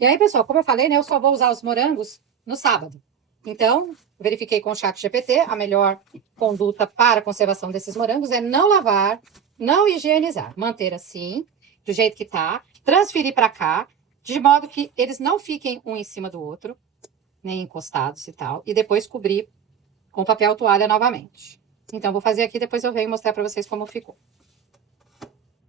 E aí, pessoal, como eu falei, né, eu só vou usar os morangos no sábado. Então, verifiquei com o ChatGPT, a melhor conduta para a conservação desses morangos é não lavar, não higienizar, manter assim, do jeito que tá, transferir para cá, de modo que eles não fiquem um em cima do outro, nem encostados e tal, e depois cobrir com papel toalha novamente. Então, vou fazer aqui, depois eu venho mostrar para vocês como ficou.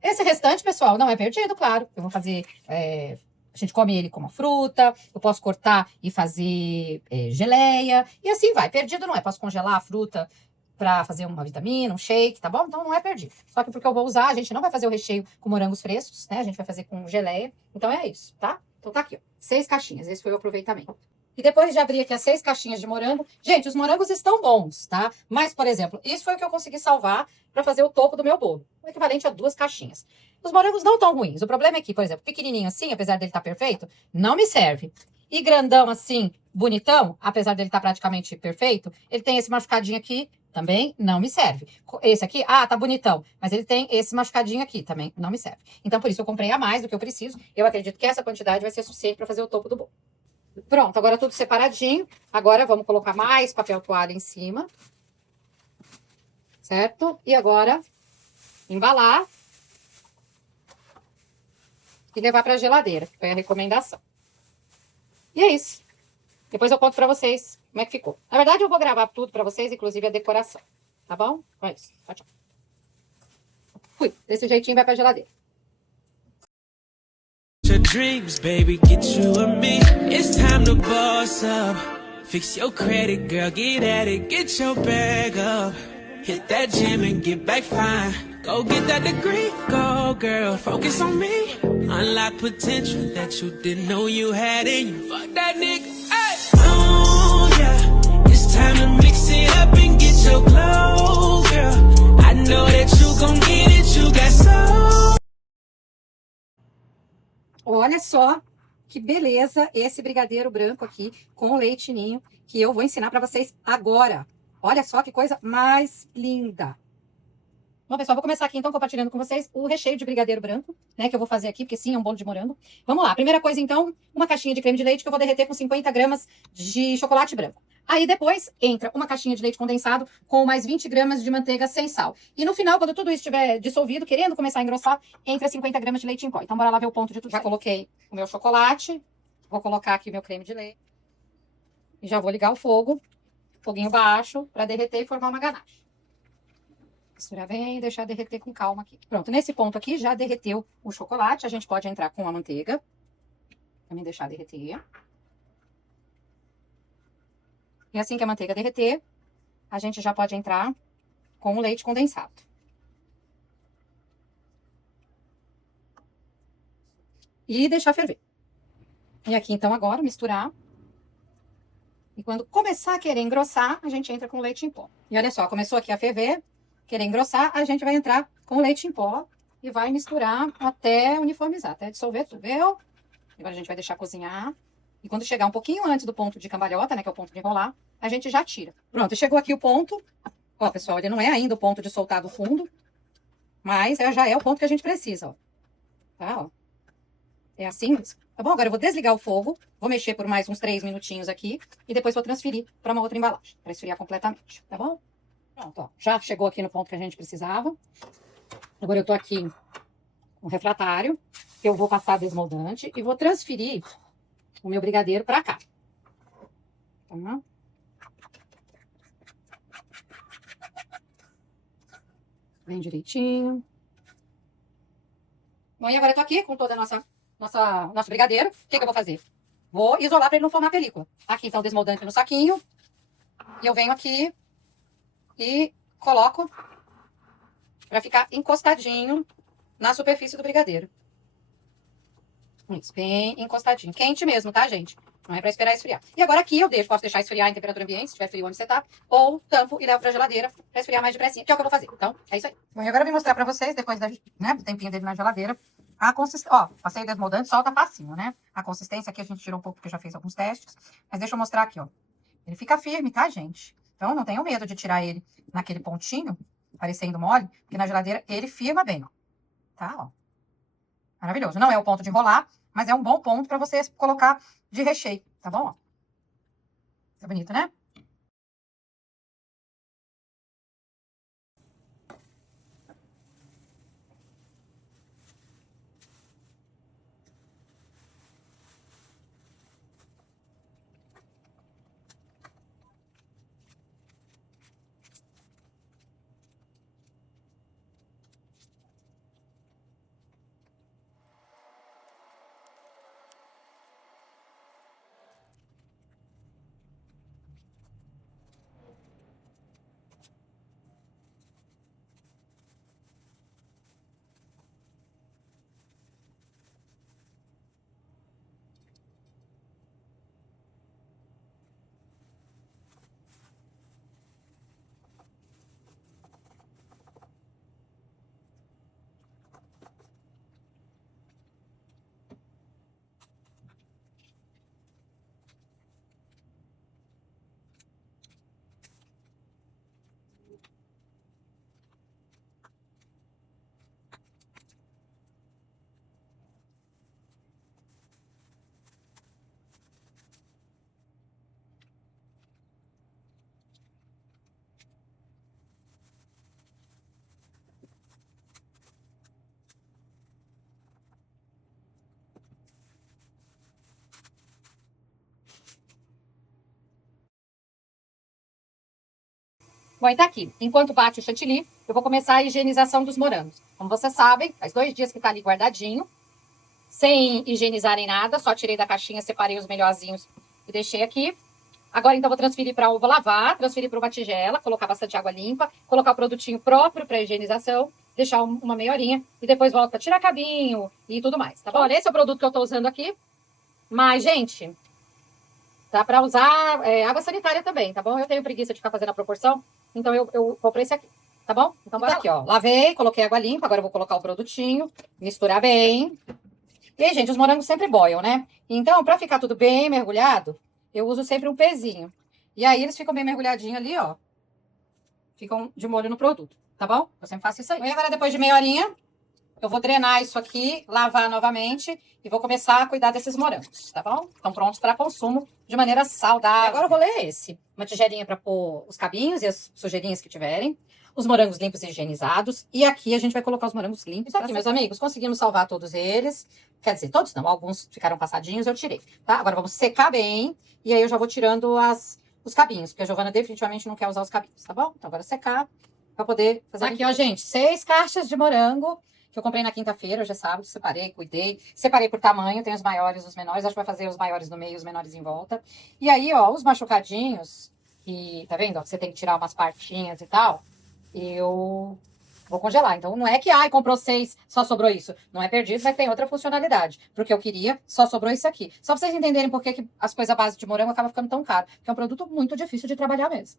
Esse restante, pessoal, não é perdido, claro. Eu vou fazer... a gente come ele como fruta, eu posso cortar e fazer geleia, e assim vai. Perdido não é. Posso congelar a fruta para fazer uma vitamina, um shake, tá bom? Então não é perdido. Só que porque eu vou usar, a gente não vai fazer o recheio com morangos frescos, né? A gente vai fazer com geleia. Então é isso, tá? Então tá aqui, ó. 6 caixinhas. Esse foi o aproveitamento. E depois de abrir aqui as 6 caixinhas de morango, gente, os morangos estão bons, tá? Mas, por exemplo, isso foi o que eu consegui salvar para fazer o topo do meu bolo. O equivalente a 2 caixinhas. Os morangos não estão ruins. O problema é que, por exemplo, pequenininho assim, apesar dele estar perfeito, não me serve. E grandão assim, bonitão, apesar dele estar praticamente perfeito, ele tem esse machucadinho aqui, também não me serve. Esse aqui, tá bonitão, mas ele tem esse machucadinho aqui, também não me serve. Então, por isso, eu comprei a mais do que eu preciso. Eu acredito que essa quantidade vai ser suficiente para fazer o topo do bolo. Pronto, agora tudo separadinho. Agora vamos colocar mais papel toalha em cima. Certo? E agora, embalar. E levar para a geladeira, que foi a recomendação. E é isso. Depois eu conto para vocês como é que ficou. Na verdade, eu vou gravar tudo para vocês, inclusive a decoração. Tá bom? Então é isso. Tchau, tchau. Fui. Desse jeitinho vai para a geladeira. Your dreams, baby, get you and me. It's time to boss up. Fix your credit, girl, get at it, get your bag up. Hit that gym and get back fine. Go get that degree, go girl, focus on me. Unlock potential that you didn't know you had in you. Fuck that nigga, hey. Oh yeah, it's time to mix it up and get your glow, girl. I know that you gon' get it, you got soul. Olha só que beleza esse brigadeiro branco aqui com leite ninho que eu vou ensinar para vocês agora. Olha só que coisa mais linda. Bom, pessoal, vou começar aqui então compartilhando com vocês o recheio de brigadeiro branco, né, que eu vou fazer aqui, porque sim, é um bolo de morango. Vamos lá, primeira coisa então, uma caixinha de creme de leite que eu vou derreter com 50 gramas de chocolate branco. Aí depois entra uma caixinha de leite condensado com mais 20 gramas de manteiga sem sal. E no final, quando tudo isso estiver dissolvido, querendo começar a engrossar, entra 50 gramas de leite em pó. Então bora lá ver o ponto de tudo. Já coloquei o meu chocolate, vou colocar aqui meu creme de leite. E já vou ligar o fogo, foguinho baixo, para derreter e formar uma ganache. Misturar bem e deixar derreter com calma aqui. Pronto, nesse ponto aqui já derreteu o chocolate. A gente pode entrar com a manteiga. Também deixar derreter. E assim que a manteiga derreter, a gente já pode entrar com o leite condensado. E deixar ferver. E aqui então agora misturar. E quando começar a querer engrossar, a gente entra com o leite em pó. E olha só, começou aqui a ferver. Querer engrossar, a gente vai entrar com leite em pó e vai misturar até uniformizar, até dissolver tudo. Agora a gente vai deixar cozinhar. E quando chegar um pouquinho antes do ponto de cambalhota, né, que é o ponto de enrolar, a gente já tira. Pronto, chegou aqui o ponto. Ó, pessoal, ele não é ainda o ponto de soltar do fundo, mas já é o ponto que a gente precisa, ó. Tá, ó. É assim, tá bom? Agora eu vou desligar o fogo, vou mexer por mais uns 3 minutinhos aqui e depois vou transferir para uma outra embalagem, para esfriar completamente, tá bom? Pronto, ó, já chegou aqui no ponto que a gente precisava. Agora eu tô aqui com o refratário, que eu vou passar desmoldante e vou transferir o meu brigadeiro pra cá. Tá? Bem direitinho. Bom, e agora eu tô aqui com toda a nosso brigadeiro. O que eu vou fazer? Vou isolar para ele não formar película. Aqui tá o desmoldante no saquinho. E eu venho aqui e coloco para ficar encostadinho na superfície do brigadeiro. Isso, bem encostadinho. Quente mesmo, tá, gente? Não é para esperar esfriar. E agora aqui eu posso deixar esfriar em temperatura ambiente, se tiver frio onde você tá, ou tampo e levo pra geladeira para esfriar mais depressinha, que é o que eu vou fazer. Então, é isso aí. Bom, e agora eu vim mostrar para vocês, depois do tempinho dele na geladeira, a consistência. Ó, passei desmoldante, solta facinho, né? A consistência aqui a gente tirou um pouco, porque já fez alguns testes. Mas deixa eu mostrar aqui, ó. Ele fica firme, tá, gente? Então, não tenham medo de tirar ele naquele pontinho, parecendo mole, porque na geladeira ele firma bem, ó. Tá, ó. Maravilhoso. Não é o ponto de enrolar, mas é um bom ponto para você colocar de recheio, tá bom? Ó. Tá bonito, né? Bom, e tá aqui. Enquanto bate o chantilly, eu vou começar a higienização dos morangos. Como vocês sabem, faz 2 dias que tá ali guardadinho, sem higienizar nem nada, só tirei da caixinha, separei os melhorzinhos e deixei aqui. Agora, então, vou transferir para vou lavar, transferir para uma tigela, colocar bastante água limpa, colocar o produtinho próprio para higienização, deixar uma meia horinha e depois volto para tirar cabinho e tudo mais, tá bom? Olha, esse é o produto que eu tô usando aqui. Mas, gente, dá para usar água sanitária também, tá bom? Eu tenho preguiça de ficar fazendo a proporção, então eu vou para esse aqui, tá bom? Então, bora aqui, ó. Lavei, coloquei água limpa, agora eu vou colocar o produtinho, misturar bem. E aí, gente, os morangos sempre boiam, né? Então, para ficar tudo bem mergulhado, eu uso sempre um pezinho. E aí, eles ficam bem mergulhadinhos ali, ó. Ficam de molho no produto, tá bom? Eu sempre faço isso aí. E agora, depois de meia horinha, eu vou drenar isso aqui, lavar novamente e vou começar a cuidar desses morangos, tá bom? Estão prontos para consumo de maneira saudável. E agora o rolê é esse. Uma tigelinha para pôr os cabinhos e as sujeirinhas que tiverem. Os morangos limpos e higienizados. E aqui a gente vai colocar os morangos limpos. Aqui, meus amigos, conseguimos salvar todos eles. Quer dizer, todos não. Alguns ficaram passadinhos, eu tirei, tá? Agora vamos secar bem. E aí eu já vou tirando os cabinhos, porque a Giovana definitivamente não quer usar os cabinhos, tá bom? Então agora secar para poder fazer aqui, ó, gente. 6 caixas de morango que eu comprei na quinta-feira, hoje é sábado, separei, cuidei. Separei por tamanho, tem os maiores e os menores. Acho que vai fazer os maiores no meio, os menores em volta. E aí, ó, os machucadinhos, que tá vendo? Ó, que você tem que tirar umas partinhas e tal. Eu vou congelar. Então, não é que, ai, comprou 6, só sobrou isso. Não é perdido, mas tem outra funcionalidade. Porque eu queria, só sobrou isso aqui. Só pra vocês entenderem por que as coisas à base de morango acabam ficando tão caro. Porque é um produto muito difícil de trabalhar mesmo.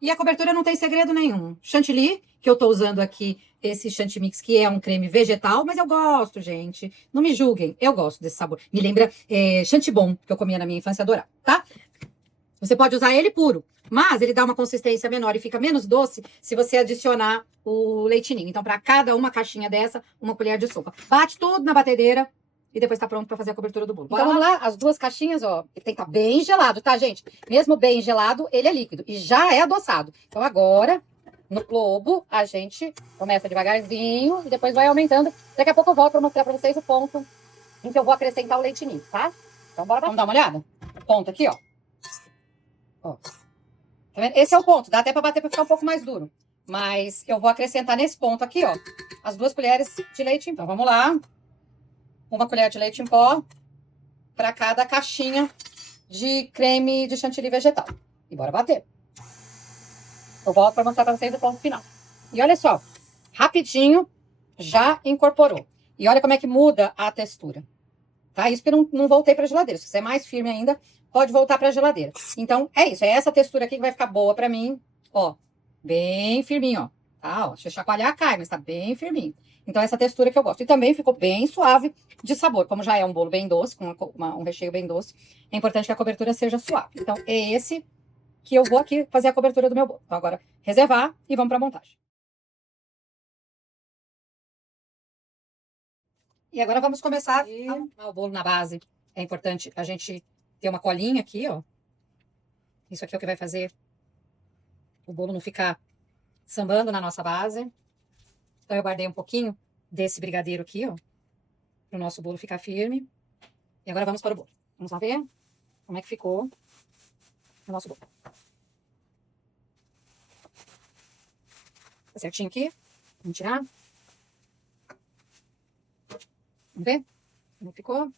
E a cobertura não tem segredo nenhum. Chantilly, que eu tô usando aqui, esse Chantimix, que é um creme vegetal, mas eu gosto, gente. Não me julguem, eu gosto desse sabor. Me lembra Chantibon, que eu comia na minha infância, adorava, tá? Você pode usar ele puro, mas ele dá uma consistência menor e fica menos doce se você adicionar o leitinho. Então, para cada uma caixinha dessa, uma colher de sopa. Bate tudo na batedeira e depois tá pronto para fazer a cobertura do bolo. Então, vamos lá, as 2 caixinhas, ó, ele tem que estar bem gelado, tá, gente? Mesmo bem gelado, ele é líquido e já é adoçado. Então, agora, no globo, a gente começa devagarzinho e depois vai aumentando. Daqui a pouco eu volto para mostrar para vocês o ponto em que eu vou acrescentar o leitinho, tá? Então, bora. Vamos dar uma olhada? O ponto aqui, ó. Ó. Tá vendo? Esse é o ponto, dá até para bater para ficar um pouco mais duro. Mas eu vou acrescentar nesse ponto aqui, ó, as 2 colheres de leite em pó. Então, vamos lá. 1 colher de leite em pó para cada caixinha de creme de chantilly vegetal. E bora bater. Eu volto para mostrar para vocês o ponto final. E olha só, rapidinho já incorporou. E olha como é que muda a textura. Tá? Isso porque eu não voltei para a geladeira. Se você é mais firme ainda, pode voltar para a geladeira. Então, é isso. É essa textura aqui que vai ficar boa para mim. Ó, bem firminho, ó. Tá, ó. Deixa eu chacoalhar, cai, mas tá bem firminho. Então, essa textura que eu gosto. E também ficou bem suave de sabor. Como já é um bolo bem doce, com um recheio bem doce, é importante que a cobertura seja suave. Então, é esse que eu vou aqui fazer a cobertura do meu bolo. Então, agora, reservar e vamos para a montagem. E agora vamos começar a arrumar o bolo na base. É importante a gente ter uma colinha aqui, ó. Isso aqui é o que vai fazer o bolo não ficar sambando na nossa base. Então, eu guardei um pouquinho desse brigadeiro aqui, ó, para o nosso bolo ficar firme. E agora vamos para o bolo. Vamos lá ver como é que ficou o nosso bolo. Tá certinho aqui? Vamos tirar. Vamos ver como é que ficou.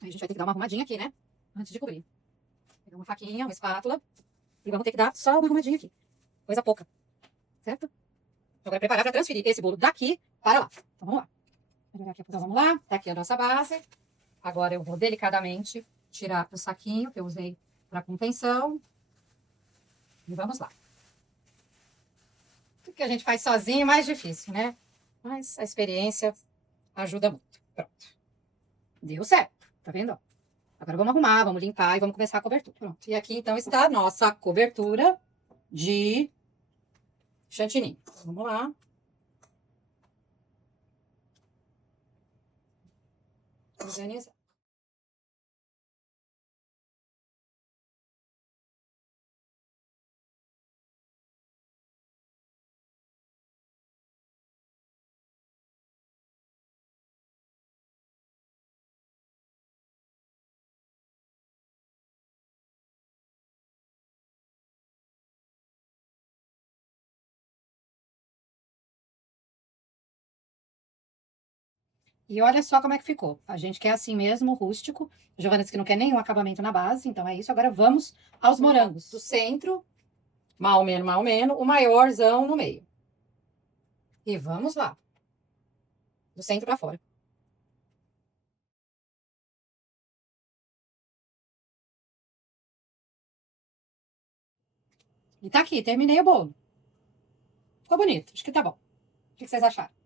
Aí a gente vai ter que dar uma arrumadinha aqui, né? Antes de cobrir. Pegar uma faquinha, uma espátula. E vamos ter que dar só uma arrumadinha aqui. Coisa pouca. Certo? Agora preparar para transferir esse bolo daqui para lá. Então vamos lá. Então vamos lá. Tá aqui a nossa base. Agora eu vou delicadamente tirar o saquinho que eu usei para contenção. E vamos lá. O que a gente faz sozinho é mais difícil, né? Mas a experiência ajuda muito. Pronto. Deu certo. Tá vendo? Agora vamos arrumar, vamos limpar e vamos começar a cobertura. Pronto. E aqui então está a nossa cobertura de chantilly. Vamos lá. Organizar. E olha só como é que ficou. A gente quer assim mesmo, rústico. A Giovana disse que não quer nenhum acabamento na base, então é isso. Agora vamos aos morangos. Do centro, mal ou menos, o maiorzão no meio. E vamos lá. Do centro para fora. E tá aqui, terminei o bolo. Ficou bonito, acho que tá bom. O que vocês acharam?